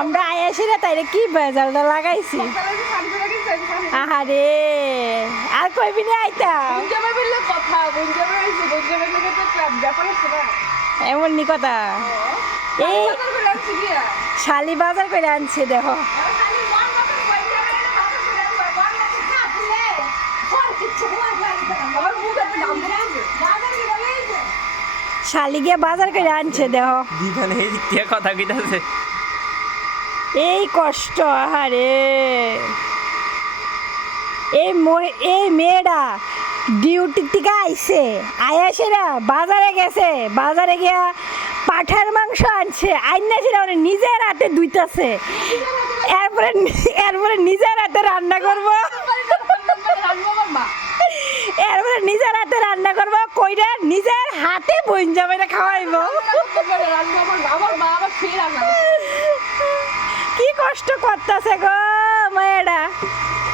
আমরা আয়াসি রে তাইলে কি বেজালটা লাগাইছি আহারে আর কইবি না আইতাম এমন নি কথা এই শালি বাজার করে আনছে দেখো শালি গিয়ে বাজার করে আনছে দেখো কথা কইতাছে এই কষ্ট আহারে এই মেয়েরা ডিউটি থেকে আইছে আয়াসেরা বাজারে গেছে বাজারে গিয়া পাঠার মাংস আনছে আইনাসেরা ওরা নিজের হাতে ধুইতাছে এরপরে নিজের হাতে রান্না করবো এরপরে নিজের হাতে রান্না করবো কইরা নিজের হাতে বোন জামাইরা খাওয়াইবো কি কষ্ট করতেছে গো মেয়েরা